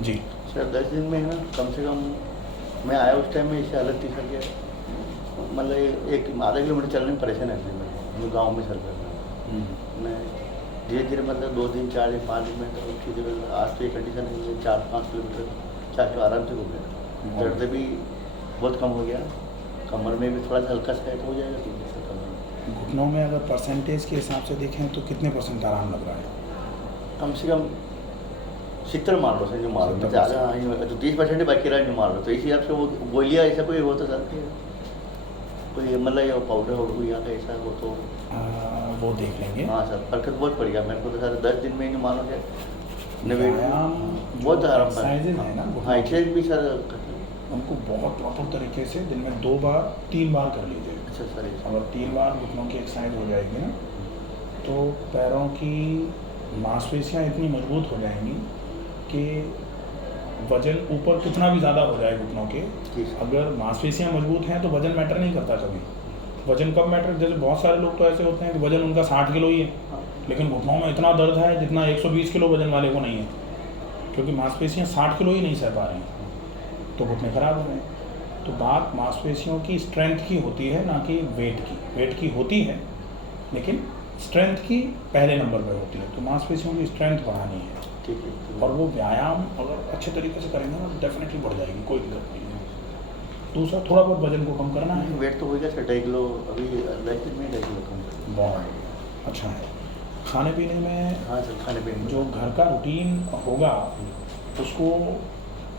जी। Sir 10 दिन में ना कम से कम मैं आया उस टाइम में इससे हालत थी सर के मतलब एक आधा किलोमीटर चलने में परेशान है मैं गाँव में सर कर मैं धीरे धीरे मतलब 2 दिन 4 दिन 5 दिन में तो चीज़ें आज तो ये कंडीशन है 4-5 किलोमीटर 4 किलो आराम से घूम गया। दर्द भी बहुत कम हो गया, कमर में भी थोड़ा सा हल्का सा हो जाएगा ठीक है सर कमर में। घुटनों में अगर परसेंटेज के हिसाब से देखें तो कितने परसेंट आराम लग रहा है? कम से कम 70 मान लो सर जो मान लो ज़्यादा तो 30% ही बाकी रहा जो मान लो तो इसी हिसाब से वो गोलियाँ ऐसा कोई हो तो सर कोई मतलब ये पाउडर हो या ऐसा हो तो वो देख लेंगे। हाँ सर फर्क बहुत पड़ गया मेरे को तो सर 10 दिन में नहीं मानो क्या व्यायाम बहुत आराम एक्सरसाइजेज है ना हाँ एक्सरसाइज भी सर उनको बहुत प्रॉपर तरीके से दिन में 2 बार 3 बार कर लीजिए। अच्छा सर अगर 3 बार घुटनों की एक्सरसाइज हो जाएगी ना तो पैरों की मांसपेशियाँ इतनी मजबूत हो जाएंगी कि वजन ऊपर कितना भी ज़्यादा हो जाए घुटनों के, अगर मांसपेशियाँ मजबूत हैं तो वजन मैटर नहीं करता कभी। वजन कब मैटर, जैसे बहुत सारे लोग तो ऐसे होते हैं कि वजन उनका 60 किलो ही है लेकिन घुटनों में इतना दर्द है जितना 120 किलो वजन वाले को नहीं है, क्योंकि मांसपेशियाँ 60 किलो ही नहीं सह पा रही हैं तो घुटने खराब हो गए। तो बात मांसपेशियों की स्ट्रेंथ की होती है ना कि वेट की होती है लेकिन स्ट्रेंथ की पहले नंबर पर होती है। तो मांसपेशियों की स्ट्रेंथ बढ़ानी है ठीक है और वो व्यायाम अगर अच्छे तरीके से करेंगे ना तो डेफिनेटली बढ़ जाएगी, कोई दिक्कत नहीं है। दूसरा थोड़ा बहुत वजन को कम करना है। वेट तो हो गया सर 2.5 किलो अभी 10 दिन में 2.5 किलो कम बहुत अच्छा है। खाने पीने में हाँ सर खाने पीने जो घर का रूटीन होगा उसको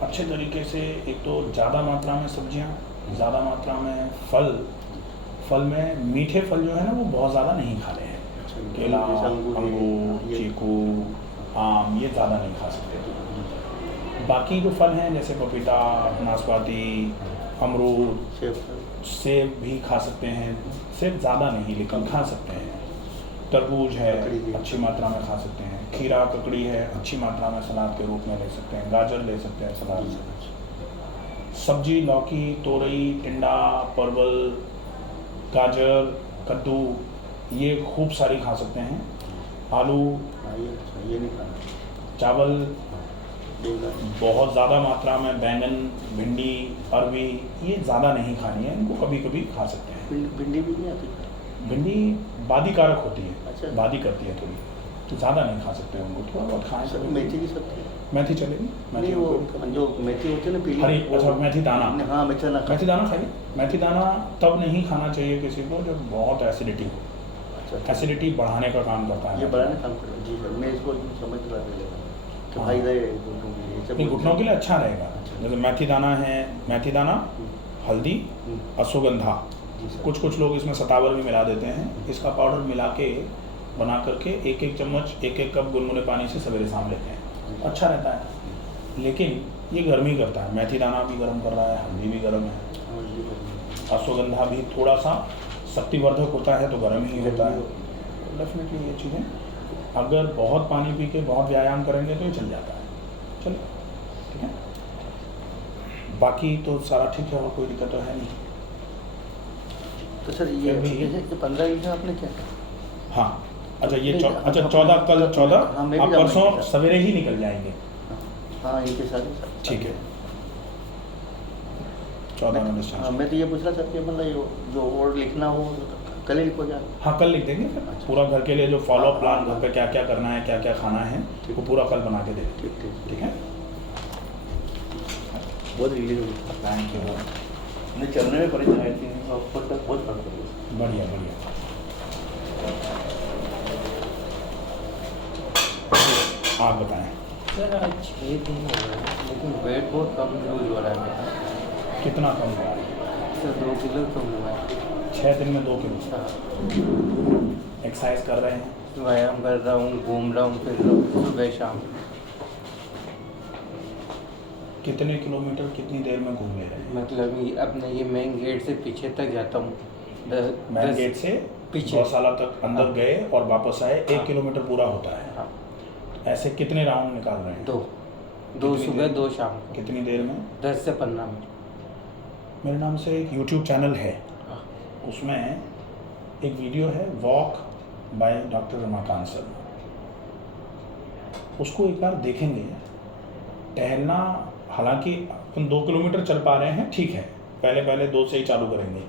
अच्छे तरीके से, एक तो ज़्यादा मात्रा में सब्जियां, ज़्यादा मात्रा में फल में मीठे फल जो है ना वो बहुत ज़्यादा नहीं खाने हैं। केला, अंगूर, चीकू, आम ये ज़्यादा नहीं खा सकते। बाकी जो फल हैं जैसे पपीता, नाशपाती, अमरूद, सेब भी खा सकते हैं, सेब ज़्यादा नहीं लेकिन खा सकते हैं। तरबूज है अच्छी मात्रा में खा सकते हैं, खीरा ककड़ी है अच्छी मात्रा में सलाद के रूप में ले सकते हैं, गाजर ले सकते हैं सलाद में। सब्जी लौकी, तोरई, टिंडा, परवल, गाजर, कद्दू ये खूब सारी खा सकते हैं। आलू, ये नहीं खाना। चावल, बहुत ज़्यादा मात्रा में बैंगन, भिंडी, अरबी ये ज़्यादा नहीं खानी है, इनको कभी कभी खा सकते हैं। भिंडी भी नहीं आती? भिंडी बादी कारक होती है। अच्छा। बादी करती है थोड़ी, तो ज़्यादा नहीं खा सकते उनको, थोड़ा बहुत खाएं। सर मेथी की सब्जी, मेथी चलेगी। नहीं वो जो मेथी होती है ना पीली हरी, अच्छा मेथी दाना। हाँ मेथी दाना खाइए। मेथी दाना तब नहीं खाना चाहिए किसी को जब बहुत एसिडिटी हो। अच्छा, एसिडिटी बढ़ाने का काम करता है। ये बढ़ाने काम करता है जी सर, मैं इसको समझ रहा था फायदा है घुटनों के लिए अच्छा रहेगा। जैसे मेथी दाना है, मेथी दाना, हल्दी, अश्वगंधा, कुछ लोग इसमें सतावर भी मिला देते हैं। इसका पाउडर मिला के बना करके 1-1 चम्मच 1-1 कप गुनगुने पानी से सवेरे शाम लेते हैं, अच्छा रहता है। लेकिन ये गर्मी करता है, मेथी दाना भी गर्म कर रहा है, हल्दी भी गर्म है, अश्वगंधा भी थोड़ा सा शक्तिवर्धक होता है तो गर्म ही होता है। डेफिनेटली ये चीज़ें अगर बहुत पानी पी के बहुत व्यायाम करेंगे तो ये चल जाता है। चलो ठीक है, बाकी तो सारा ठीक है और कोई दिक्कत तो है नहीं। तो सर ये 15 दिन से आपने क्या? हाँ अच्छा, ये अच्छा 14 कल 14 आप परसों सवेरे ही निकल जाएंगे। हाँ इनके साथ ठीक है 14 में डिस्चार्ज। हाँ मैं तो ये पूछ रहा था कि मतलब जो और लिखना हो कल ही लिखो क्या? हाँ कल लिख देंगे फिर। पूरा घर के लिए जो फॉलो प्लान घर पे क्या क्या करना है, क्या क्या खाना है वो पूरा कल बना के दे। ठीक है, बहुत रिलीज हो। Thank you. नहीं चलने में परेशानी आई थी, बहुत फर्क पड़ा। बढ़िया बढ़िया। आप बताएं। सर आज 6 दिन हो गए लेकिन वेट बहुत कम लूज हो रहा है मेरा। कितना कम हुआ? सर 2 किलो कम हुआ है। 6 दिन में 2 किलो। एक्सरसाइज कर रहे हैं? व्यायाम कर रहा हूँ, घूम रहा हूँ, फिर रहा हूँ सुबह शाम। कितने किलोमीटर कितनी देर में घूम ले रहे हैं? मतलब ये अपने ये मेन गेट से पीछे तक जाता हूँ। मेन गेट से पीछे गौशाला तक अंदर गए और वापस आए, 1 किलोमीटर पूरा होता है। हाँ। ऐसे कितने राउंड निकाल रहे हैं? 2 सुबह 2 शाम को। कितनी देर में? 10 से 15 मिनट। मेरे नाम से एक यूट्यूब चैनल है, उसमें एक वीडियो है walk by doctor Ramakant sir, उसको एक बार देखेंगे टहलना, हालांकि अपन 2 किलोमीटर चल पा रहे हैं, ठीक है, पहले पहले 2 से ही चालू करेंगे,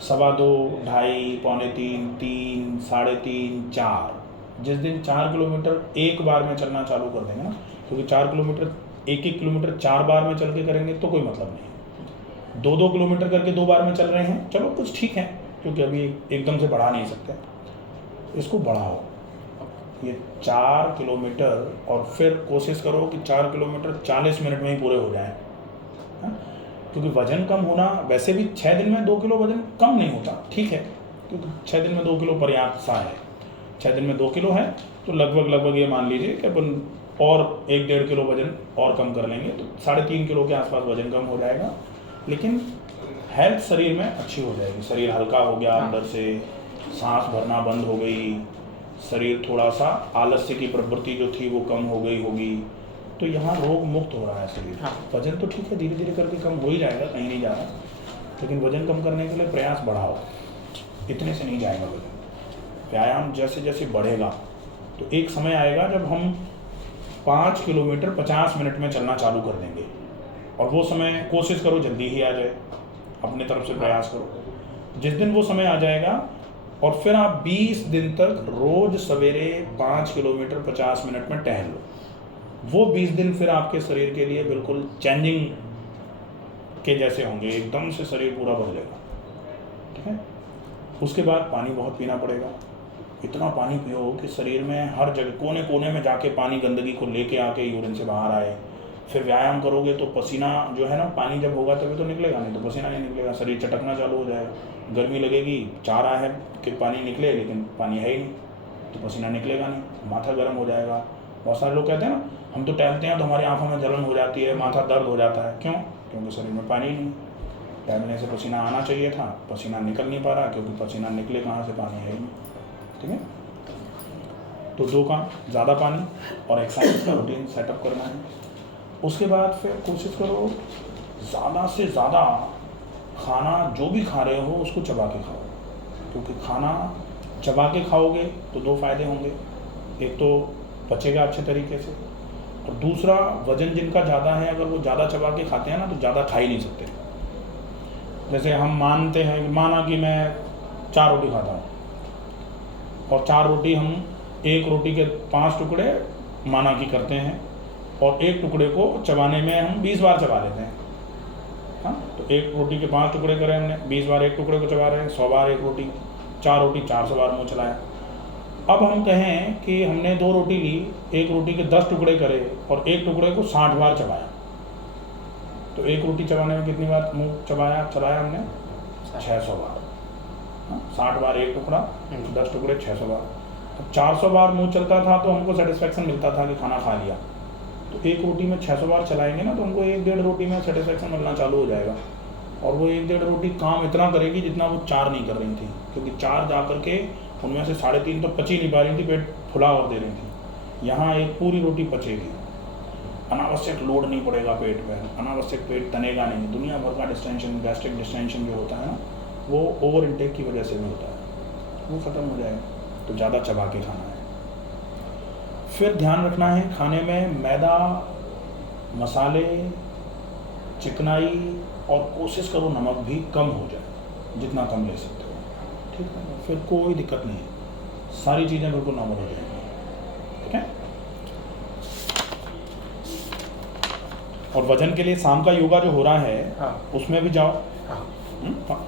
2.25, 2.5, पौने 3, 3, 3.5, 4। जिस दिन 4 किलोमीटर एक बार में चलना चालू कर देंगे ना, क्योंकि 4 किलोमीटर 1-1 किलोमीटर 4 बार में चल के करेंगे तो कोई मतलब नहीं है। 2-2 किलोमीटर करके 2 बार में चल रहे हैं, चलो कुछ ठीक है, क्योंकि अभी एकदम से बढ़ा नहीं सकते, इसको बढ़ाओ ये 4 किलोमीटर, और फिर कोशिश करो कि 4 किलोमीटर 40 मिनट में ही पूरे हो जाएं, हाँ? क्योंकि वज़न कम होना, वैसे भी 6 दिन में 2 किलो वज़न कम नहीं होता, ठीक है, क्योंकि 6 दिन में 2 किलो पर्याप्त सा है। 6 दिन में 2 किलो है तो लगभग ये मान लीजिए कि अपन और 1-1.5 किलो वज़न और कम कर लेंगे तो 3.5 किलो के आसपास वज़न कम हो जाएगा, लेकिन हेल्थ शरीर में अच्छी हो जाएगी। शरीर हल्का हो गया, अंदर से सांस भरना बंद हो गई, शरीर थोड़ा सा आलस्य की प्रवृत्ति जो थी वो कम हो गई होगी, तो यहाँ रोग मुक्त हो रहा है शरीर। हाँ। वजन तो ठीक है, धीरे धीरे करके कम हो ही जाएगा, कहीं नहीं जा रहा, लेकिन वजन कम करने के लिए प्रयास बढ़ाओ, इतने से नहीं जाएगा वजन। व्यायाम जैसे जैसे बढ़ेगा तो एक समय आएगा जब हम 5 किलोमीटर 50 मिनट में चलना चालू कर देंगे, और वो समय कोशिश करो जल्दी ही आ जाए, अपने तरफ से प्रयास करो। जिस दिन वो समय आ जाएगा और फिर आप 20 दिन तक रोज सवेरे 5 किलोमीटर 50 मिनट में टहल लो, वो 20 दिन फिर आपके शरीर के लिए बिल्कुल चेंजिंग के जैसे होंगे, एकदम से शरीर पूरा बदलेगा, ठीक है। उसके बाद पानी बहुत पीना पड़ेगा, इतना पानी पियो कि शरीर में हर जगह कोने कोने में जाके पानी गंदगी को लेके आके यूरिन से बाहर आए। फिर व्यायाम करोगे तो पसीना जो है ना, पानी जब होगा तभी तो निकलेगा, नहीं तो पसीना नहीं निकलेगा, शरीर चटकना चालू हो जाएगा, गर्मी लगेगी, चाह रहा है कि पानी निकले लेकिन पानी है ही नहीं, तो पसीना निकलेगा नहीं, माथा गर्म हो जाएगा। बहुत सारे लोग कहते हैं ना, हम तो टहलते हैं तो हमारी आंखों में जलन हो जाती है, माथा दर्द हो जाता है, क्यों? क्योंकि शरीर में पानी नहीं, टहलने से पसीना आना चाहिए था, पसीना निकल नहीं पा रहा, क्योंकि पसीना निकले कहाँ से, पानी है ही नहीं, ठीक है। तो 2 काम, ज़्यादा पानी और एक्सरसाइज का रूटीन सेटअप करना है। उसके बाद फिर कोशिश करो ज़्यादा से ज़्यादा खाना जो भी खा रहे हो उसको चबा के खाओ, क्योंकि खाना चबा के खाओगे तो 2 फायदे होंगे, एक तो पचेगा अच्छे तरीके से, और दूसरा वज़न जिनका ज़्यादा है अगर वो ज़्यादा चबा के खाते हैं ना तो ज़्यादा खा ही नहीं सकते। जैसे हम मानते हैं, माना कि मैं 4 रोटी खाता हूँ और 4 रोटी हम 1 रोटी के 5 टुकड़े माना कि करते हैं और 1 टुकड़े को चबाने में हम 20 बार चबा लेते हैं, हाँ, तो 1 रोटी के 5 टुकड़े करे हमने, 20 बार 1 टुकड़े को चबा रहे हैं, 100 बार 1 रोटी, 4 रोटी 400 बार मुँह चलाया। अब हम कहें कि हमने 2 रोटी ली, 1 रोटी के 10 टुकड़े करे और 1 टुकड़े को 60 बार चबाया, तो 1 रोटी चबाने में कितनी बार मुँह चलाया हमने? 600 बार, 60 बार 1 टुकड़ा, 10 टुकड़े 600 बार। अब 400 बार मुँह चलता था तो हमको सेटिस्फैक्शन मिलता था कि खाना खा लिया, तो 1 रोटी में 600 बार चलाएंगे ना तो हमको 1-1.5 रोटी में सेटिस्फैक्शन मिलना चालू हो जाएगा, और वो 1-1.5 रोटी काम इतना करेगी जितना वो 4 नहीं कर रही थी, क्योंकि 4 जा करके उनमें से 3.5 तो पच ही नहीं पा रही थी, पेट फुला और दे रही थी। यहाँ एक पूरी रोटी पचेगी, अनावश्यक लोड नहीं पड़ेगा पेट पर, अनावश्यक पेट तनेगा नहीं। दुनिया भर का डिस्टेंशन, गैस्ट्रिक डिस्टेंशन जो होता है ना, वो ओवर इनटेक की वजह से भी होता है, वो ख़त्म हो जाएगा। तो ज़्यादा चबा के खाना है। फिर ध्यान रखना है खाने में मैदा, मसाले, चिकनाई, और कोशिश करो नमक भी कम हो जाए, जितना कम ले सकते हो, ठीक है। फिर कोई दिक्कत नहीं है, सारी चीज़ें बिल्कुल नॉर्मल हो जाएंगी, ठीक है। और वजन के लिए शाम का योगा जो हो रहा है, हाँ। उसमें भी जाओ, हाँ।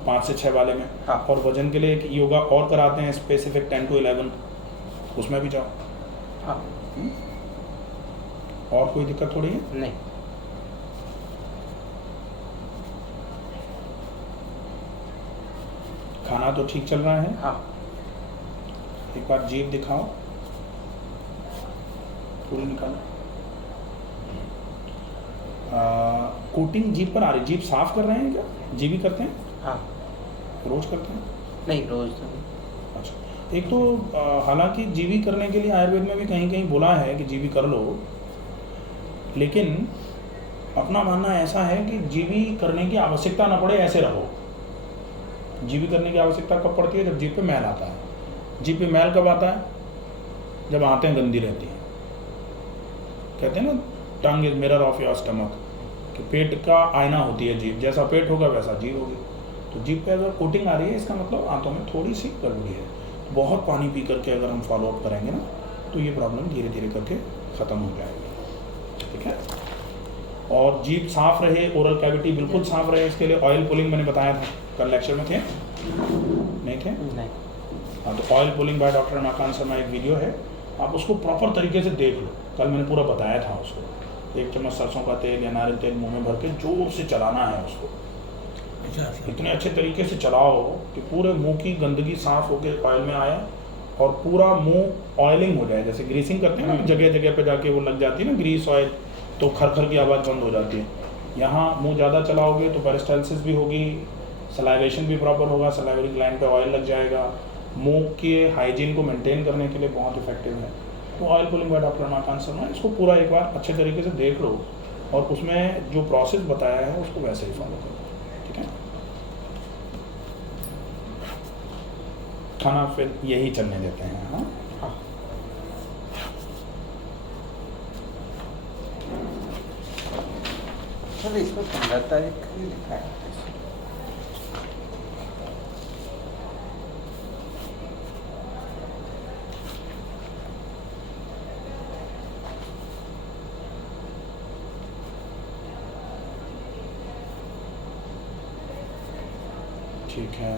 5 से 6 वाले में, हाँ। और वजन के लिए एक योगा और कराते हैं स्पेसिफिक 10 to 11, उसमें भी जाओ। हाँ। और कोई दिक्कत थोड़ी है? नहीं। खाना तो ठीक चल रहा है? हाँ। एक बार जीभ दिखाओ, पूरी निकालो। कोटिंग जीभ पर आ रही, जीभ साफ कर रहे हैं क्या? जीभी करते हैं? हाँ। रोज करते हैं? नहीं, रोज तो नहीं। अच्छा, एक तो हालांकि जीभी करने के लिए आयुर्वेद में भी कहीं कहीं बोला है कि जीभी कर लो, लेकिन अपना मानना ऐसा है कि जीभी करने की आवश्यकता ना पड़े, ऐसे रहो। जीभी करने की आवश्यकता कब पड़ती है? जब जीभ पे मैल आता है। जीभ पे मैल कब आता है? जब आंतें गंदी रहती हैं। कहते हैं ना, tongue is mirror of your stomach, कि पेट का आईना होती है जीभ, जैसा पेट होगा वैसा जीभ होगी। तो जीभ पे अगर कोटिंग आ रही है इसका मतलब आंतों में थोड़ी सी गड़बड़ी है। बहुत पानी पी करके अगर हम फॉलो अप करेंगे ना तो ये प्रॉब्लम धीरे धीरे करके ख़त्म हो जाएगी, ठीक है। और जीभ साफ रहे, ओरल कैविटी बिल्कुल साफ रहे, इसके लिए ऑयल पुलिंग मैंने बताया था, कल लेक्चर में थे नहीं थे? नहीं। हाँ, तो oil pulling by doctor Ramakant Sharma एक वीडियो है, आप उसको प्रॉपर तरीके से देख लो। कल मैंने पूरा बताया था उसको। 1 चम्मच सरसों का तेल या नारियल तेल मुंह में भर के जोर से चलाना है उसको, इतने अच्छे तरीके से चलाओ कि पूरे मुंह की गंदगी साफ होकर ऑयल में आए और पूरा मुंह ऑयलिंग हो जाए। जैसे ग्रीसिंग करते हैं ना, जगह जगह पे जाके वो लग जाती है ना ग्रीस ऑयल, तो खर की आवाज़ बंद हो जाती है। यहाँ मुंह ज़्यादा चलाओगे तो पेरिस्टाल्सिस भी होगी, सलाइवेशन भी प्रॉपर होगा, सलाइवरी ग्लैंड पे ऑयल लग जाएगा। मुंह के हाइजीन को मेंटेन करने के लिए बहुत इफेक्टिव है। तो oil pulling by doctor Ramakant Sharma, इसको पूरा एक बार अच्छे तरीके से देख लो और उसमें जो प्रोसेस बताया है उसको वैसे ही फॉलो करो, ठीक है। खाना फिर यही चलने देते हैं। हाँ, सर इसमें 15 तारीख ही लिखा है। ठीक है,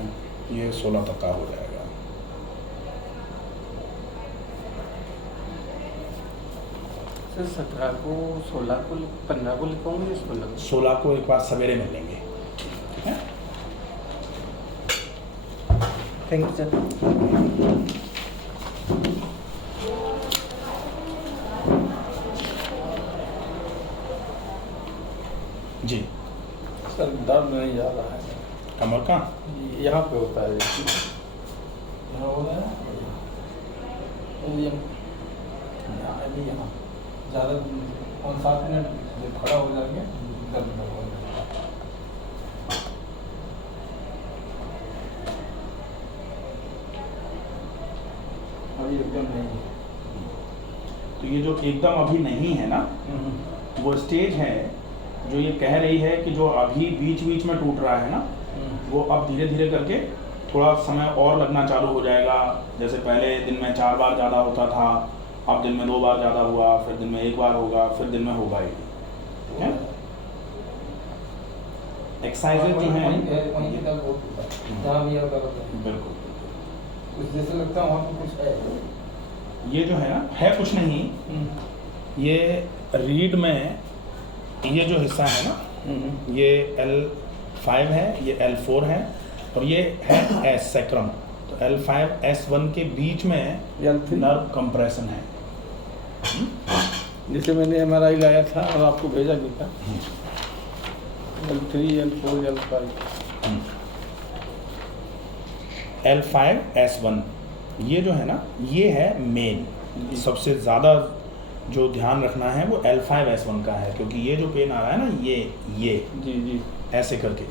ये 16 तक का हो जाएगा। सर 17 को, 16 को, 15 को लिखूंगी या 16 को? 16 को एक बार सवेरे मिल लेंगे, ठीक है। Thank you sir. जी, सर दर्द नहीं जा रहा है, कमर का यहाँ पे होता है, यहाँ हो रहा है, यहाँ अभी यहाँ ज़्यादा 5-7 मिनट जब खड़ा हो जाएंगे दर्द न हो जाएगा। अभी एकदम नहीं है। तो ये जो एकदम अभी नहीं है ना, वो स्टेज है जो ये कह रही है कि जो अभी बीच बीच में टूट रहा है ना, वो अब धीरे धीरे करके थोड़ा समय और लगना चालू हो जाएगा। जैसे पहले दिन में 4 बार ज़्यादा होता था, अब दिन में 2 बार ज़्यादा हुआ, फिर दिन में 1 बार होगा, फिर दिन में होगा ही, ठीक है। एक्सरसाइजेज जो हैं वहीं की दर्द होती है, जहाँ भी दर्द है, बिल्कुल कुछ जैसे लगता है वहाँ पे कुछ है। ये जो है ना, है कुछ नहीं, ये रीड में ये जो हिस्सा है ना, ये L5 है, ये L4 है और ये है S सैक्रम। तो L5 S1 के बीच में नर्व कंप्रेशन है। जैसे मैंने MRI लाया था और आपको भेजा भी था, L3, L4, L5। L5 S1 ये जो है ना, ये है मेन, सबसे ज़्यादा जो ध्यान रखना है वो L5 S1 का है, क्योंकि ये जो पेन आ रहा है ना, ये जी ऐसे करके,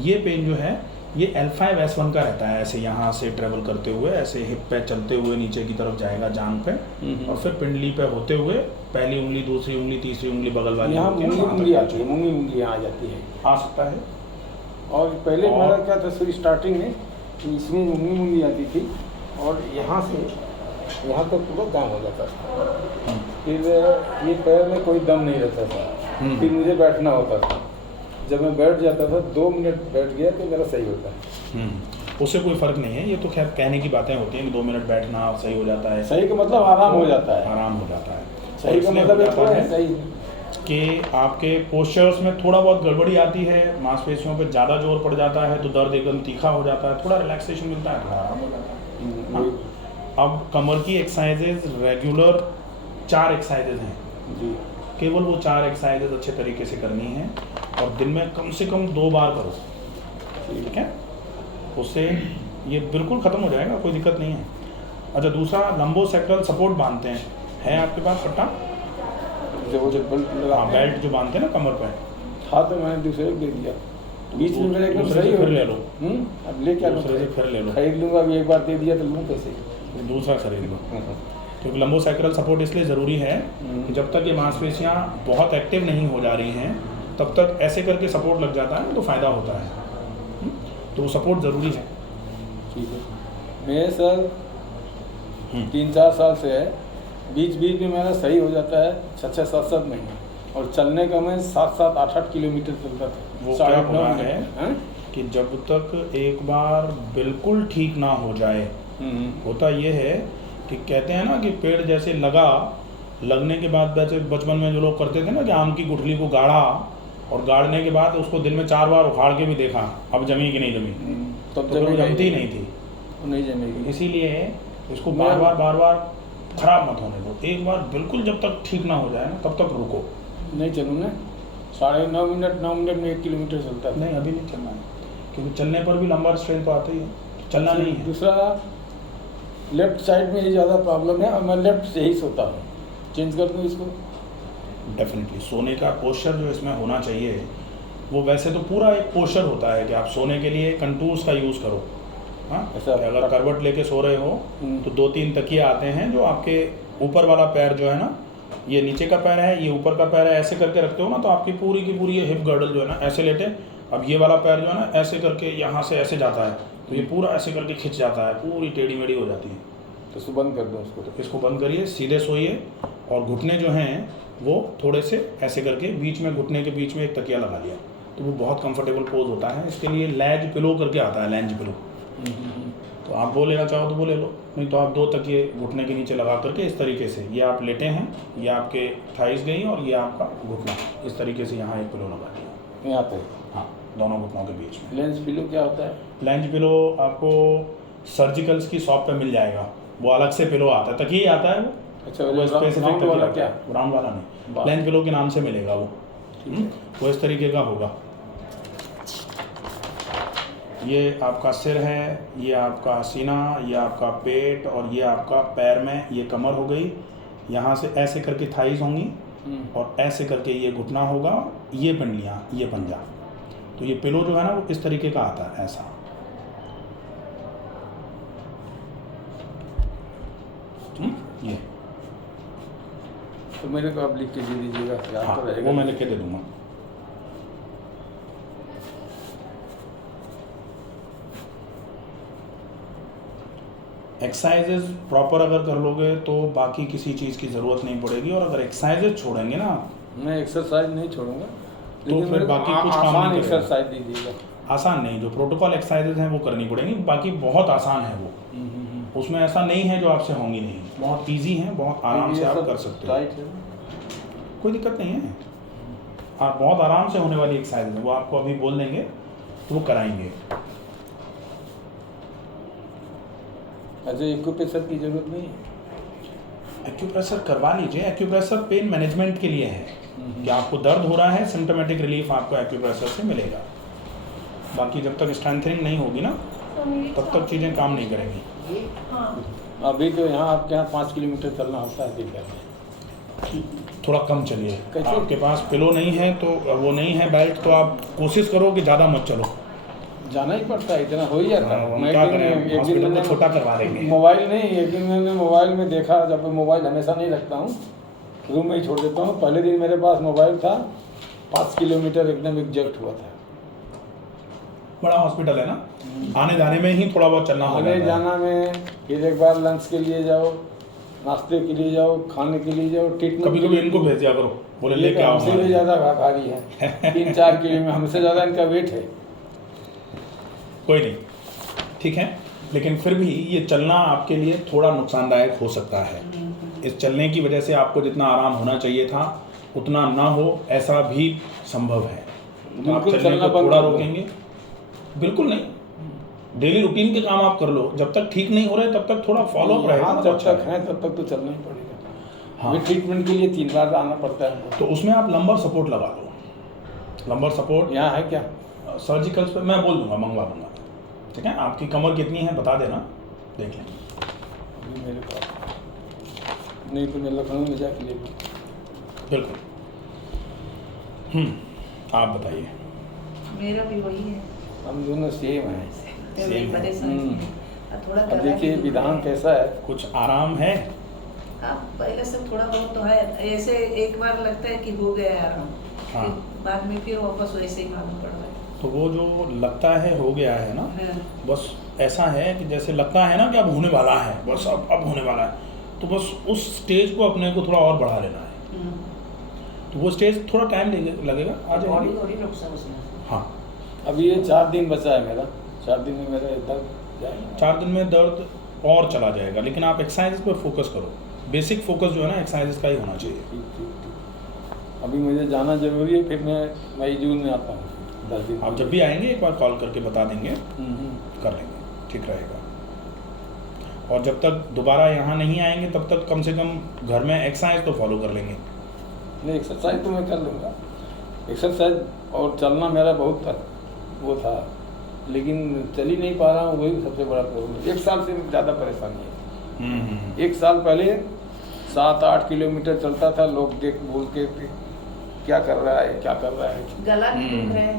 ये पेन जो है ये L5 S1 का रहता है। ऐसे यहाँ से ट्रेवल करते हुए ऐसे हिप पे चलते हुए नीचे की तरफ जाएगा जांघ पे, और फिर पिंडली पे होते हुए पहली उंगली, दूसरी उंगली, तीसरी उंगली बगल वाली यहाँ होती है, मूंगी आती है, मूंगी यहाँ आ जाती है। आ सकता है। और पहले और- मेरा क्या था शुरू स्टार्टिंग में, इसमें मूंगी आती थी और यहाँ से यहाँ तक पूरा दम हो जाता था। फिर ये पैर में कोई दम नहीं रहता था, फिर मुझे बैठना होता था। जब मैं बैठ जाता था, 2 मिनट बैठ गया तो मेरा सही होता है। उससे कोई फर्क नहीं है, ये तो खैर कहने की बातें होती हैं कि 2 मिनट बैठना सही हो जाता है। सही का मतलब आराम हो जाता है। आराम हो जाता है। सही का मतलब हो जाता है सही कि आपके पोस्चर्स में थोड़ा बहुत गड़बड़ी आती है, मांसपेशियों पे ज़्यादा जोर पड़ जाता है तो दर्द एकदम तीखा हो जाता है, थोड़ा रिलैक्सेशन मिलता है, थोड़ा आराम हो जाता है। अब कमर की एक्सरसाइजेज रेगुलर 4 एक्सरसाइजेज हैं जी। केवल वो 4 एक्सरसाइजेज अच्छे तरीके से करनी है और दिन में कम से कम 2 बार करो, ठीक है। उससे ये बिल्कुल ख़त्म हो जाएगा, कोई दिक्कत नहीं है। अच्छा, दूसरा लंबोसेक्रल सपोर्ट बांधते हैं, है आपके पास पट्टा? जो बेल्ट हाँ, लगा बेल्ट जो बांधते हैं ना कमर पे, था तो मैंने दूसरे को दे दिया। बीच में मेरा एकदम दूसरे सही से हो फिर ले लो, अब ले क्या दूसरे से फिर ले लो, खरीद लूँगा, अभी एक बार दे दिया तो लूँ कैसे? दूसरा खरीद लो। क्योंकि लंबोसैक्रल सपोर्ट इसलिए ज़रूरी है कि जब तक ये मांसपेशियाँ बहुत एक्टिव नहीं हो जा रही हैं तब तक ऐसे करके सपोर्ट लग जाता है तो फ़ायदा होता है। तो वो सपोर्ट ज़रूरी है। ठीक है। मेरे सर 3-4 साल से है, बीच बीच में मेरा सही हो जाता है 6-6, 7-7 महीने, और चलने का मैं 7-7, 8-8 किलोमीटर चलता था। वो साढ़े क्या नौ होता मिनट। है हैं? कि जब तक एक बार बिल्कुल ठीक ना हो जाए, होता ये है कि कहते हैं ना कि पेड़ जैसे लगने के बाद, वैसे बचपन में जो लोग करते थे ना कि आम की गुठली को गाड़ा और गाड़ने के बाद उसको दिन में 4 बार उखाड़ के भी देखा अब जमी कि नहीं जमी, तब तो वो जमती ही नहीं थी। वो नहीं जमेगी। इसीलिए इसको बार बार खराब मत होने दो। एक बार बिल्कुल जब तक ठीक ना हो जाए ना तब तक रुको। नहीं चलूँ ना, 9.5 मिनट में 1 किलोमीटर चलता था। नहीं, अभी नहीं चलना है, क्योंकि चलने पर भी लंबर स्ट्रेन तो आती है, चलना नहीं है। दूसरा, लेफ्ट साइड में ही ज़्यादा प्रॉब्लम है और मैं लेफ्ट से ही सोता हूँ। चेंज कर दूँ इसको? डेफिनेटली सोने का पोस्चर जो इसमें होना चाहिए, वो वैसे तो पूरा एक पोस्चर होता है कि आप सोने के लिए कंटूर्स का यूज़ करो। हाँ, ऐसा अगर करवट लेके सो रहे हो तो 2-3 तकिए आते हैं जो आपके ऊपर वाला पैर जो है ना, ये नीचे का पैर है, ये ऊपर का पैर है, ऐसे करके रखते हो ना तो आपकी पूरी की पूरी ये हिप गर्डल जो है ना ऐसे लेटे, अब ये वाला पैर जो है ना ऐसे करके यहाँ से ऐसे जाता है तो ये पूरा ऐसे करके खिंच जाता है, पूरी टेढ़ी मेढ़ी हो जाती है। तो इसको बंद कर दो उसको। तो इसको बंद करिए, सीधे सोइए और घुटने जो हैं वो थोड़े से ऐसे करके बीच में, घुटने के बीच में एक तकिया लगा लिया तो वो बहुत कंफर्टेबल पोज होता है। इसके लिए लैज पिलो करके आता है, लैंज पिलो, तो आप वो लेना चाहो तो वो ले लो, नहीं तो आप 2 तकिए घुटने के नीचे लगा करके इस तरीके से, ये आप लेटे हैं, ये आपके थाइस गई और ये आपका घुटना, इस तरीके से यहाँ एक पिलो लगा दिया यहाँ पे। हाँ, दोनों घुटनों के बीच में। लेंस पिलो क्या होता है? लैंज पिलो आपको सर्जिकल्स की शॉप पे मिल जाएगा, वो अलग से पिलो आता है, तकिए आता है वो। अच्छा, वो स्पेसिफिक राउंड वाला क्या? राउंड वाला नहीं, वाह। लैंज पिलो के नाम से मिलेगा वो। वो इस तरीके का होगा। ये आपका सिर है, ये आपका सीना, ये आपका पेट और ये आपका पैर में ये कमर हो गई, यहाँ से ऐसे करके थाइस होंगी और ऐसे करके ये घुटना होगा, ये पिंडलियाँ, ये पंजा। तो ये पिलो जो है ना वो इस तरीके का आता है, ऐसा। ये तो मेरे को आप लिख के दे दीजिएगा, याद हाँ, तो रहेगा। वो मैं लिख के दे दूँगा। एक्सरसाइजेज प्रॉपर अगर कर लोगे तो बाकी किसी चीज़ की ज़रूरत नहीं पड़ेगी, और अगर एक्सरसाइजेज छोड़ेंगे ना, मैं एक्सरसाइज नहीं छोड़ूंगा, तो लेकिन फिर मेरे को बाकी कुछ काम आसान नहीं करेगा। एक्सरसाइज दीजिएगा। आसान नहीं, जो प्रोटोकॉल एक्सरसाइजेज हैं वो करनी पड़ेंगी, बाकी बहुत आसान है वो, उसमें ऐसा नहीं है जो आपसे होंगी नहीं, बहुत इजी है, बहुत आराम से आप कर सकते हो, टाइट है। कोई दिक्कत नहीं है। आप बहुत आराम से होने वाली एक्सरसाइज है, वो आपको अभी बोल देंगे तो वो कराएंगे। अच्छा, एक्यूप्रेशर की जरूरत नहीं है? एक्यूप्रेशर करवा लीजिए। एक्यूप्रेशर पेन मैनेजमेंट के लिए है कि आपको दर्द हो रहा है, सिम्टोमेटिक रिलीफ आपको एक्यूप्रेशर से मिलेगा। बाकी जब तक स्ट्रेंथनिंग नहीं होगी ना तब तक चीज़ें काम नहीं करेंगी। अभी तो यहाँ आपके यहाँ 5 किलोमीटर चलना होता है दिन भर। थोड़ा कम चलिए। कैसे? आपके पास पिलो नहीं है तो वो नहीं है बेल्ट, तो आप कोशिश करो कि ज़्यादा मत चलो। जाना ही पड़ता है, इतना हो ही जाता है। मैं क्या एक दिन- करें, एक दिन हॉस्पिटल मैंने में छोटा करवा देंगे। मोबाइल नहीं, एक दिन मैंने मोबाइल में देखा, जब मोबाइल हमेशा नहीं रखता हूँ, रूम में ही छोड़ देता हूँ। पहले दिन मेरे पास मोबाइल था, 5 किलोमीटर एकदम एग्जैक्ट हुआ था। बड़ा हॉस्पिटल है ना, आने जाने में ही थोड़ा बहुत चलना हो आने जाता है। जाना में, फिर एक बार लंच के लिए जाओ, नाश्ते के लिए जाओ, खाने के लिए जाओ, ट्रीटमेंट कभी कभी इनको भेज दिया करो, बोले लेके आओ। हमसे भी ज़्यादा भारी है, 3-4 किलो में हमसे ज़्यादा इनका वेट है। कोई नहीं, ठीक है, लेकिन फिर भी ये चलना आपके लिए थोड़ा नुकसानदायक हो सकता है। इस चलने की वजह से आपको जितना आराम होना चाहिए था उतना ना हो, ऐसा भी संभव है। तो आप बिल्कुल चलने चलना को बंद थोड़ा कर दो। रोकेंगे? बिल्कुल नहीं, डेली रूटीन के काम आप कर लो, जब तक ठीक नहीं हो रहे तब तक थोड़ा फॉलो अप रहेगा। हाँ, तो जब अच्छा तक है। है तब तक तो चलना ही पड़ेगा। हाँ। ट्रीटमेंट के लिए 3 बार आना पड़ता है। तो उसमें आप लंबर सपोर्ट लगा लो। लंबर सपोर्ट यहाँ है क्या? सर्जिकल्स पे मैं बोल दूंगा, मंगवा दूंगा, ठीक है। आपकी कमर कितनी है बता देना, देख लें। अभी मेरे पास नहीं, तो मैं लखनऊ में जाके ले लूँ। बिल्कुल। आप बताइए। मेरा भी वही है। हम दोनों सेम हैं। मेरी परेशानी है। थोड़ा अब गला देखिए भी दुख विधान रहा है। कैसा है। कुछ आराम है? हाँ, पहले से थोड़ा बहुत तो है। ऐसे एक बार लगता है कि हो गया आराम, हाँ। फिर बाद में फिर वापस वैसे ही मालूम पड़ रहा है। तो वो जो लगता है हो गया है ना, हाँ, बस ऐसा है कि जैसे लगता है ना कि अब होने वाला है, बस अब होने वाला है, तो बस उस स्टेज को अपने को थोड़ा और बढ़ा लेना है। हम्म। तो वो स्टेज थोड़ा टाइम लगेगा, आ बॉडी जाएगी। थोड़ी नुकसान उसमें। हाँ, अभी ये 4 दिन बचा है मेरा, 4 दिन में मेरा दर्द जाएगा। 4 दिन में दर्द और चला जाएगा, लेकिन आप एक्सरसाइज पर फोकस करो। बेसिक फोकस जो है ना एक्सरसाइज का ही होना चाहिए। ठीक। अभी मुझे जाना जरूरी है, फिर मैं मई जून में आता हूँ 10 दिन। आप जब भी आएंगे एक बार कॉल करके बता देंगे, हम्म। कर लेंगे, ठीक रहेगा। और जब तक दोबारा यहाँ नहीं आएंगे तब तक कम से कम घर में एक्सरसाइज तो फॉलो कर लेंगे। नहीं, एक्सरसाइज तो मैं कर लूँगा, एक्सरसाइज और चलना मेरा बहुत वो था, लेकिन चल ही नहीं पा रहा हूँ, वही सबसे बड़ा प्रॉब्लम। 1 साल से ज़्यादा परेशानी है। 1 साल पहले 7-8 किलोमीटर चलता था, लोग देख बोल के क्या कर रहा है, क्या कर रहा है। गला भी दुख रहा है।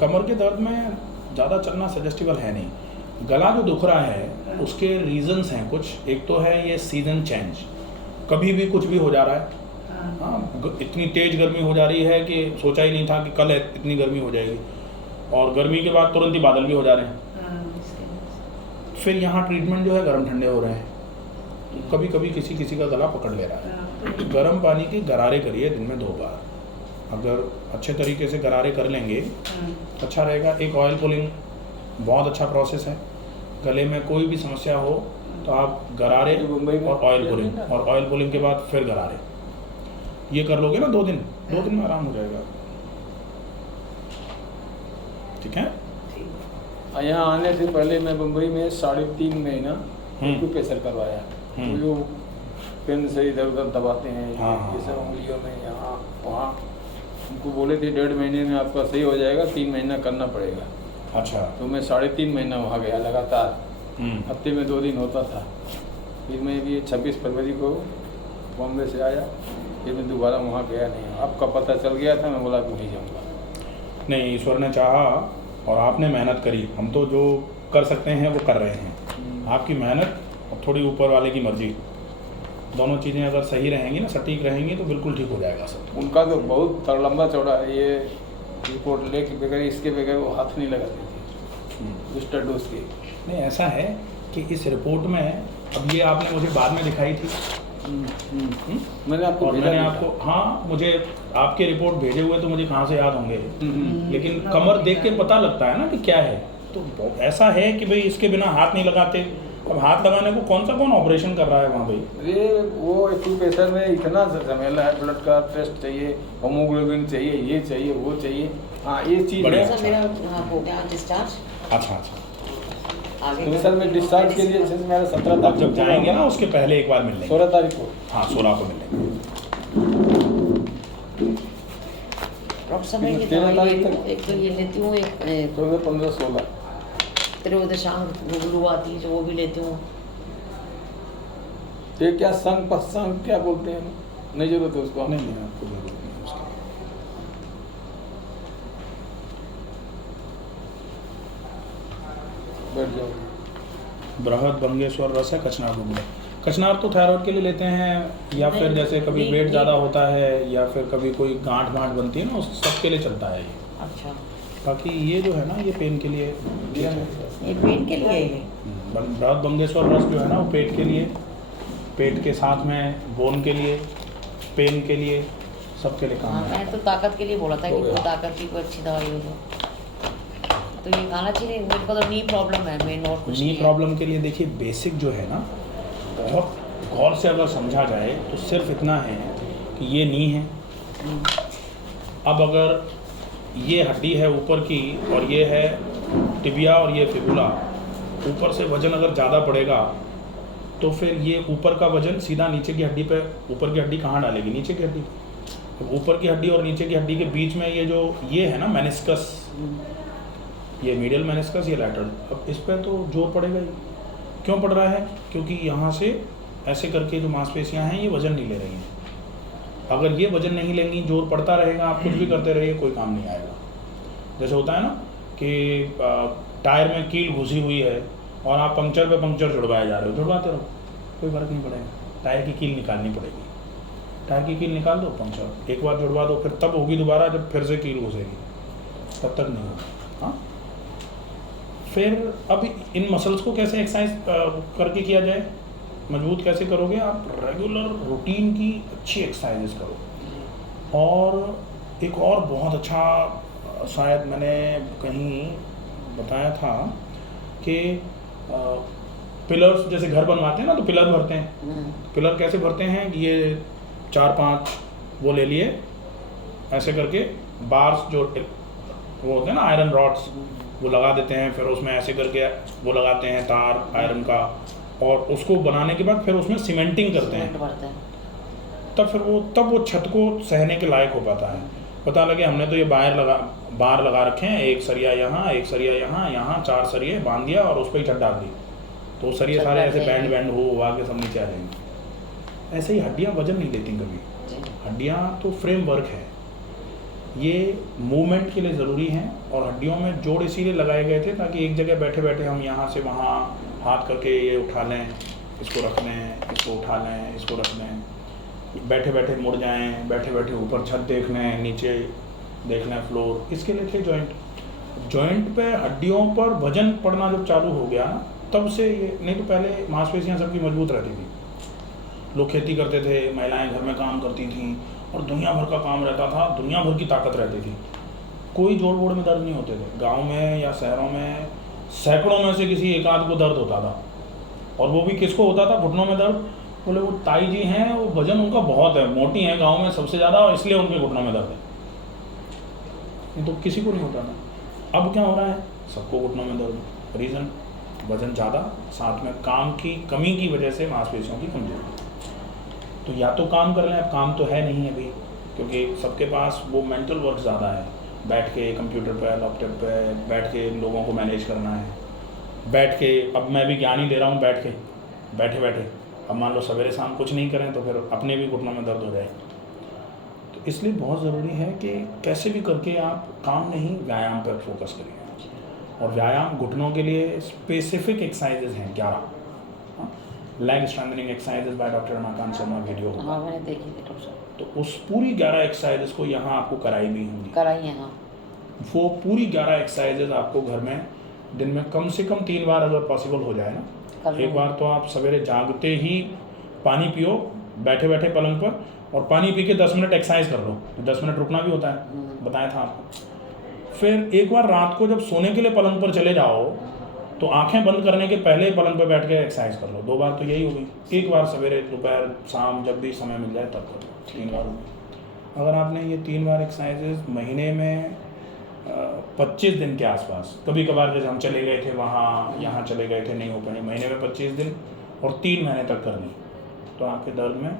कमर के दर्द में ज़्यादा चलना सजेस्टिबल है नहीं। गला जो दुख रहा है उसके रीजंस हैं कुछ। एक तो है ये सीजन चेंज, कभी भी कुछ भी हो जा रहा है। हाँ, हाँ, इतनी तेज गर्मी हो जा रही है कि सोचा ही नहीं था कि कल इतनी गर्मी हो जाएगी, और गर्मी के बाद तुरंत ही बादल भी हो जा रहे हैं। हाँ, इसके वजह से। फिर यहाँ ट्रीटमेंट जो है गर्म ठंडे हो रहे हैं, कभी कभी किसी का गला पकड़ ले रहा है। हाँ, तो गर्म पानी के गरारे करिए दिन में 2 बार। अगर अच्छे तरीके से गरारे कर लेंगे हाँ, अच्छा रहेगा। एक ऑयल पुलिंग बहुत अच्छा प्रोसेस है। गले में कोई भी समस्या हो तो आप गरारे मुंबई में और ऑयल पुलिंग, और ऑयल पुलिंग के बाद फिर गरारे, ये कर लोगे ना 2 दिन, 2 दिन में आराम हो जाएगा। ठीक है। ठीक। यहाँ आने से पहले मैं मुंबई में 3.5 महीना हम्म। प्रेशर करवाया। हम्म। वो पेन से इधर उधर दबाते हैं, हाँ, हाँ, ये सब हाँ। उंगलियों में, यहाँ वहाँ। उनको बोले थे 1.5 महीने में आपका सही हो जाएगा, 3 महीना करना पड़ेगा। अच्छा। तो मैं 3.5 महीना वहाँ गया लगातार, हफ्ते में 2 दिन होता था। फिर मैं भी 26 फरवरी को बॉम्बे से आया, फिर मैं दोबारा वहाँ गया नहीं। आपका पता चल गया था, मैं बोला कि नहीं जाऊँगा। नहीं, ईश्वर ने चाहा और आपने मेहनत करी। हम तो जो कर सकते हैं वो कर रहे हैं। आपकी मेहनत और थोड़ी ऊपर वाले की मर्जी, दोनों चीज़ें अगर सही रहेंगी ना, सटीक रहेंगी, तो बिल्कुल ठीक हो जाएगा सब। उनका तो बहुत लंबा चौड़ा है, ये रिपोर्ट ले के बगैर, इसके बगैर वो हाथ नहीं लगाते थे बूस्टर डोज के। नहीं, ऐसा है कि इस रिपोर्ट में, अब ये आपने मुझे बाद में दिखाई थी, मैंने आपको और भेजा मैंने भी था। आपको, हाँ, मुझे आपके रिपोर्ट भेजे हुए तो मुझे कहाँ से याद होंगे, लेकिन हाँ, कमर देख के पता लगता है ना कि क्या है। तो ऐसा है कि भाई इसके बिना हाथ नहीं लगाते। अब हाथ लगाने को कौन ऑपरेशन कर रहा है वहाँ भाई? अरे वो एक्यूप्रेशर में इतना झमेला है, ब्लड का टेस्ट चाहिए, होमोग्लोबिन चाहिए, ये चाहिए, वो चाहिए। हाँ, ये चीज़ बढ़िया। है। सर मेरा हो गया डिस्चार्ज अच्छा अच्छा। आगे तो सर मैं डिस्चार्ज के लिए जैसे मेरा 17 अब तारीख जब को जाएंगे ना उसके पहले एक बार मिल लेंगे। 16 तारीख को। हाँ, 16 को मिल लेंगे। डॉक्टर साहब मैं ये 13 दवाई तारीख लेती तक। हूँ, एक तो ये लेती हूँ, एक 14, 15, 16 त्रयोदशांग गुगलू आती है जो वो भी लेती हूँ। ये क्या संग क्या बोलते हैं, नहीं जरूरत है उसको। नहीं नहीं, आपको जरूरत नहीं है उसकी। बैठ जाओ। बृहद बंगेश्वर रस है, कचनार गुगुला। कचनार तो थायराइड के लिए लेते हैं, या फिर नहीं, जैसे कभी नहीं, वेट नहीं। ज़्यादा होता है, या फिर कभी कोई गांठ बनती है ना, उस सब के लिए चलता है ये। अच्छा, बाकी ये जो है ना, ये पेन के लिए दिया है। ये पेन के लिए है। बृहद बंगेश्वर रस जो है ना, वो पेट के लिए, पेट के साथ में बोन के लिए, पेन के लिए, सबके लिए काम हाँ, है। मैं तो ताकत के लिए बोला था कि कोई ताकत की कोई अच्छी दवाई हो तो ये खाना चाहिए। मेरे को तो नी प्रॉब्लम है मेन, और कुछ नी नहीं है। प्रॉब्लम के लिए देखिए, बेसिक जो है ना, बहुत गौर से अगर समझा जाए तो सिर्फ इतना है कि ये नी है। अब अगर ये हड्डी है ऊपर की, और ये है टिबिया और ये फिबुला, ऊपर से वजन अगर ज़्यादा पड़ेगा तो फिर ये ऊपर का वजन सीधा नीचे की हड्डी पे, ऊपर की हड्डी कहाँ डालेगी? नीचे की हड्डी। अब ऊपर की हड्डी और नीचे की हड्डी के बीच में ये जो ये है ना मेनिस्कस, ये मीडियल मेनिस्कस, ये लैटरल, अब इस पर तो जोर पड़ेगा ही। क्यों पड़ रहा है? क्योंकि यहाँ से ऐसे करके जो मांसपेशियाँ हैं ये वजन नहीं ले रही हैं। अगर ये वजन नहीं लेंगी, जोर पड़ता रहेगा, आप कुछ भी करते रहिए, कोई काम नहीं आएगा। जैसे होता है ना कि टायर में कील घुसी हुई है और आप पंक्चर पे पंक्चर जुड़वाए जा रहे हो, जुड़वाते रहो, कोई फ़र्क नहीं पड़ेगा। टायर की कील निकालनी पड़ेगी। टायर की कील निकाल दो, पंक्चर एक बार जुड़वा दो, फिर तब होगी दोबारा जब फिर से कील घुसेगी, तब तक नहीं होगा। हाँ, फिर अब इन मसल्स को कैसे एक्सरसाइज करके किया जाए, मजबूत कैसे करोगे आप? रेगुलर रूटीन की अच्छी एक्सरसाइजेस करो। और एक और बहुत अच्छा शायद मैंने कहीं बताया था कि पिलर्स जैसे घर बनवाते हैं ना, तो पिलर भरते हैं। पिलर कैसे भरते हैं? ये 4-5 वो ले लिए, ऐसे करके बार्स जो वो होते हैं ना आयरन रॉड्स, वो लगा देते हैं, फिर उसमें ऐसे करके वो लगाते हैं तार आयरन का, और उसको बनाने के बाद फिर उसमें सीमेंटिंग करते हैं। तब वो छत को सहने के लायक हो पाता है। पता लगे हमने तो ये बार लगा रखे हैं, एक सरिया यहाँ, एक सरिया यहाँ 4 सरिये बांध दिया और उस पर ही छत डाल दी, तो सरिये सारे ऐसे बैंड हो आके सब नीचे आ जाएंगे। ऐसे ही हड्डियाँ वजन नहीं लेती कभी। हड्डियाँ तो फ्रेमवर्क है, ये मूवमेंट के लिए ज़रूरी हैं, और हड्डियों में जोड़ इसीलिए लगाए गए थे ताकि एक जगह बैठे बैठे हम यहाँ से वहाँ हाथ करके ये उठा लें, इसको रख लें, इसको उठा लें, इसको रख लें, बैठे बैठे मुड़ जाएं, बैठे बैठे ऊपर छत देख लें, नीचे देख लें फ्लोर। इसके लिए थे जॉइंट पे हड्डियों पर वजन पड़ना जब चालू हो गया ना, तब से ये, नहीं तो पहले मांसपेशियाँ सबकी मजबूत रहती थी, लोग खेती करते थे, महिलाएं घर में काम करती थीं, और दुनिया भर का काम रहता था, दुनिया भर की ताकत रहती थी, कोई जोड़ बोड़ में दर्द नहीं होते थे। गाँव में या शहरों में सैकड़ों में से किसी एक आध को दर्द होता था, और वो भी किसको होता था? घुटनों में दर्द। बोले वो ताई जी हैं, वो वजन उनका बहुत है, मोटी हैं गांव में सबसे ज़्यादा, और इसलिए उनके घुटनों में दर्द है, नहीं तो किसी को नहीं होता था। अब क्या हो रहा है? सबको घुटनों में दर्द। रीज़न वजन ज़्यादा, साथ में काम की कमी की वजह से मांसपेशियों की कमजोरी। तो या तो काम कर लें, अब काम तो है नहीं अभी, क्योंकि सबके पास वो मेंटल वर्क ज़्यादा है, बैठ के कंप्यूटर पर लैपटॉप पर बैठ के लोगों को मैनेज करना है, बैठ के, अब मैं भी ज्ञान ही दे रहा हूँ बैठे बैठे। अब मान लो सवेरे शाम कुछ नहीं करें तो फिर अपने भी घुटनों में दर्द हो जाए। तो इसलिए बहुत ज़रूरी है कि कैसे भी करके आप काम नहीं, व्यायाम पर फोकस करिए। और व्यायाम घुटनों के लिए स्पेसिफिक एक्सरसाइजेज हैं 11, leg strengthening exercises by doctor Ramakant Sharma, video हाँ मैंने देखी थी डॉक्टर साहब। तो उस पूरी 11 एक्सरसाइजेज को यहाँ आपको कराई भी होंगी, कराई है। हाँ, वो पूरी 11 एक्सरसाइजेज आपको घर में दिन में कम से कम 3 बार अगर पॉसिबल हो जाए ना, एक बार तो आप सवेरे जागते ही पानी पियो बैठे बैठे पलंग पर, और पानी पी के 10 मिनट एक्सरसाइज कर लो, तो 10 मिनट रुकना भी होता है, बताया था आपको। फिर एक बार रात को जब सोने के लिए पलंग पर चले जाओ, तो आंखें बंद करने के पहले पलंग पर बैठ के एक्सरसाइज कर लो। 2 बार तो यही होगी, एक बार सवेरे, दोपहर, शाम, जब भी समय मिल जाए तब कर लो, 3 बार होगी। अगर आपने ये 3 बार एक्सरसाइजेज महीने में 25 दिन के आसपास, कभी कभार जैसे हम चले गए थे वहाँ यहाँ चले गए थे, नहीं हो पाए, महीने में 25 दिन और 3 महीने तक करनी, तो आपके दर्द में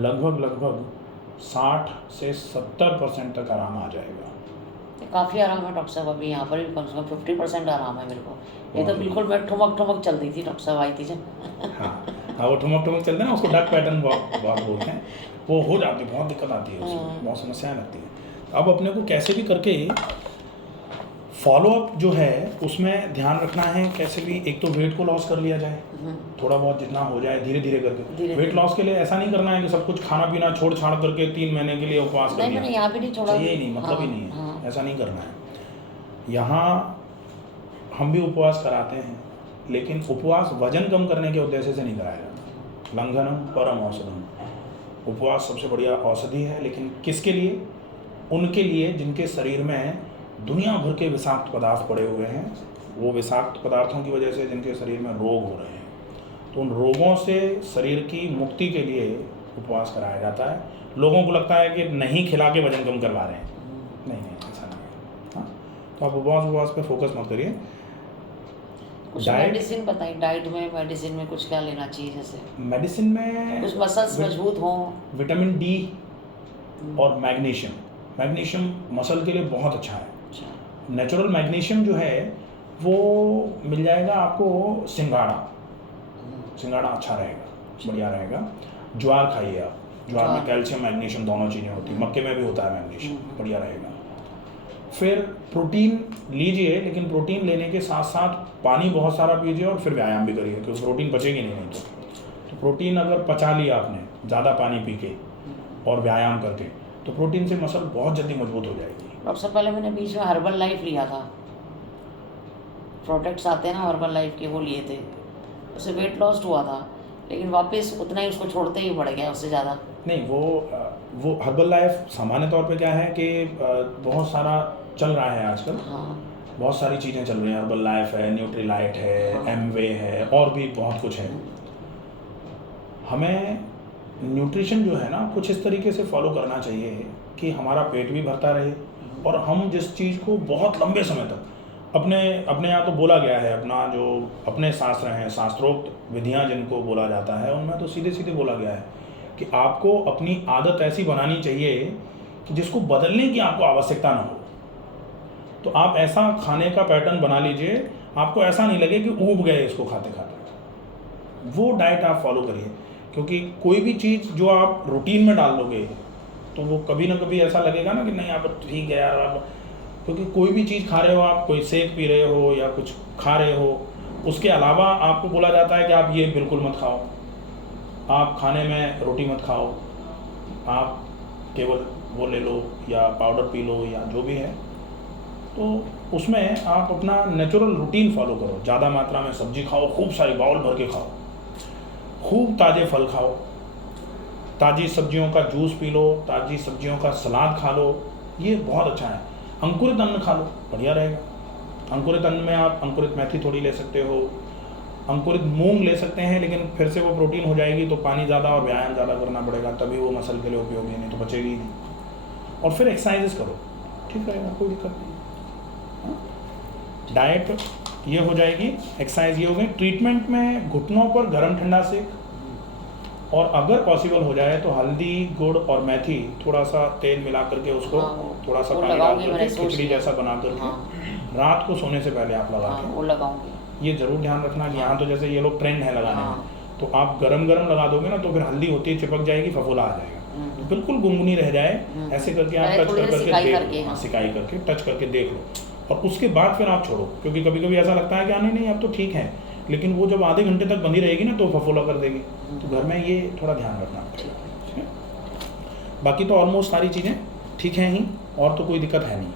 लगभग 60 से 70% तक आराम आ जाएगा। काफ़ी आराम है डॉक्टर साहब, अभी यहाँ पर भी कम से कम 50% आराम है मेरे को। ये तो बिल्कुल मैं ठुमक चलती थी, डॉक्टर साहब आई थी जब। हाँ, वो ठुमक चलते हैं ना, उसको डक पैटर्न बहुत बोलते हैं, वो हो जाती है, बहुत दिक्कत आती है उसमें, बहुत समस्याएं लगती है। अब अपने को कैसे भी करके फॉलोअप जो है उसमें ध्यान रखना है, कैसे भी, एक तो वेट को लॉस कर लिया जाए, थोड़ा बहुत जितना हो जाए धीरे धीरे करके। वेट लॉस के लिए ऐसा नहीं करना है कि सब कुछ खाना पीना छोड़ छाड़ करके 3 महीने के लिए उपवास कर लिया, यहाँ भी नहीं छोड़ा, चाहिए नहीं, मतलब ही नहीं है, ऐसा नहीं करना है। यहाँ हम भी उपवास कराते हैं, लेकिन उपवास वजन कम करने के उद्देश्य से नहीं कराया जाता। लंघनम परम औषधम, उपवास सबसे बढ़िया औषधि है, लेकिन किसके लिए? उनके लिए जिनके शरीर में दुनिया भर के विषाक्त पदार्थ पड़े हुए हैं, वो विषाक्त पदार्थों की वजह से जिनके शरीर में रोग हो रहे हैं, तो उन रोगों से शरीर की मुक्ति के लिए उपवास कराया जाता है। लोगों को लगता है कि नहीं खिला के वजन कम करवा रहे हैं, नहीं ऐसा नहीं है। हाँ, तो आप उपवास पे फोकस मत करिए। कुछ मेडिसिन बताइए, डाइट में मेडिसिन में कुछ क्या लेना चाहिए? जैसे मेडिसिन में कुछ मसल्स मजबूत हों, विटामिन डी और मैग्नीशियम मसल के लिए बहुत अच्छा है। नेचुरल मैग्नीशियम जो है वो मिल जाएगा आपको, सिंघाड़ा अच्छा रहेगा, बढ़िया रहेगा। ज्वार खाइए आप, ज्वार में कैल्शियम मैग्नीशियम दोनों चीज़ें होती हैं, मक्के में भी होता है मैग्नीशियम, बढ़िया रहेगा। फिर प्रोटीन लीजिए, लेकिन प्रोटीन लेने के साथ साथ पानी बहुत सारा पीजिए और फिर व्यायाम भी करिए, क्योंकि प्रोटीन बचेगी नहीं तो प्रोटीन अगर पचा लिया आपने ज़्यादा पानी पी के और व्यायाम करके, तो प्रोटीन से मसल बहुत जल्दी मजबूत हो जाएगी। डॉक्टर साहब पहले मैंने बीच में हर्बल लाइफ लिया था, प्रोडक्ट्स आते हैं ना हर्बल लाइफ के, वो लिए थे, उससे वेट लॉस हुआ था, लेकिन वापस उतना ही उसको छोड़ते ही बढ़ गया उससे ज़्यादा। नहीं, वो हर्बल लाइफ सामान्य तौर पे क्या है कि बहुत सारा चल रहा है आजकल, हाँ बहुत सारी चीज़ें चल रही हैं। हर्बल लाइफ है, न्यूट्रीलाइट है, हाँ। एमवे है, और भी बहुत कुछ है। हमें न्यूट्रिशन जो है ना कुछ इस तरीके से फॉलो करना चाहिए कि हमारा पेट भी भरता रहे, और हम जिस चीज़ को बहुत लंबे समय तक अपने यहाँ तो बोला गया है, अपना जो अपने शास्त्र हैं, शास्त्रोक्त विधियां जिनको बोला जाता है, उनमें तो सीधे सीधे बोला गया है कि आपको अपनी आदत ऐसी बनानी चाहिए कि जिसको बदलने की आपको आवश्यकता ना हो। तो आप ऐसा खाने का पैटर्न बना लीजिए, आपको ऐसा नहीं लगे कि ऊब गए इसको खाते खाते। वो डाइट आप फॉलो करिए, क्योंकि कोई भी चीज़ जो आप रूटीन में डाल दोगे तो वो कभी ना कभी ऐसा लगेगा ना कि नहीं आप ठीक है यार, आप क्योंकि कोई भी चीज़ खा रहे हो, आप कोई सेक पी रहे हो या कुछ खा रहे हो, उसके अलावा आपको बोला जाता है कि आप ये बिल्कुल मत खाओ, आप खाने में रोटी मत खाओ, आप केवल वो ले लो या पाउडर पी लो या जो भी है। तो उसमें आप अपना नेचुरल रूटीन फॉलो करो। ज़्यादा मात्रा में सब्जी खाओ, खूब सारी बाउल भर के खाओ, खूब ताज़े फल खाओ, ताज़ी सब्जियों का जूस पी लो, ताज़ी सब्जियों का सलाद खा लो, ये बहुत अच्छा है। अंकुरित अन्न खा लो, बढ़िया रहेगा। अंकुरित अन्न में आप अंकुरित मेथी थोड़ी ले सकते हो, अंकुरित मूंग ले सकते हैं, लेकिन फिर से वो प्रोटीन हो जाएगी तो पानी ज़्यादा और व्यायाम ज़्यादा करना पड़ेगा, तभी वो मसल के लिए उपयोगी, नहीं तो बचेगी ही नहीं। और फिर एक्सरसाइजेस करो, ठीक रहेगा, कोई दिक्कत नहीं। डाइट ये हो जाएगी, एक्सरसाइज ये हो गई। ट्रीटमेंट में घुटनों पर गर्म ठंडा सेक, और अगर पॉसिबल हो जाए तो हल्दी, गुड़ और मेथी थोड़ा सा तेल मिला करके उसको थोड़ा सा वो पानी डाल लगाऊंगी मैंने करके सोच खिचड़ी लिया। जैसा बना करके हाँ। रात को सोने से पहले आप लगा हाँ, के, वो लगाऊंगी। ये जरूर ध्यान रखना कि यहाँ तो जैसे ये लोग ट्रेंड है लगाने में, हाँ। तो आप गरम गरम लगा दोगे ना तो फिर हल्दी होती है, चिपक जाएगी, फफूला आ जाएगा, तो बिल्कुल गुनगुनी रह जाए, ऐसे करके आप पहले टच थोड़ी कर करके सिकाई देख करके, लो, हाँ। सिकाई करके टच करके देख लो, और उसके बाद फिर आप छोड़ो। क्योंकि कभी कभी ऐसा लगता है कि नहीं अब तो ठीक है, लेकिन वो जब आधे घंटे तक बंधी रहेगी ना तो फफूला कर देगी। तो घर में ये थोड़ा ध्यान रखना पड़ेगा। बाकी तो ऑलमोस्ट सारी चीज़ें ठीक हैं ही, और तो कोई दिक्कत है नहीं।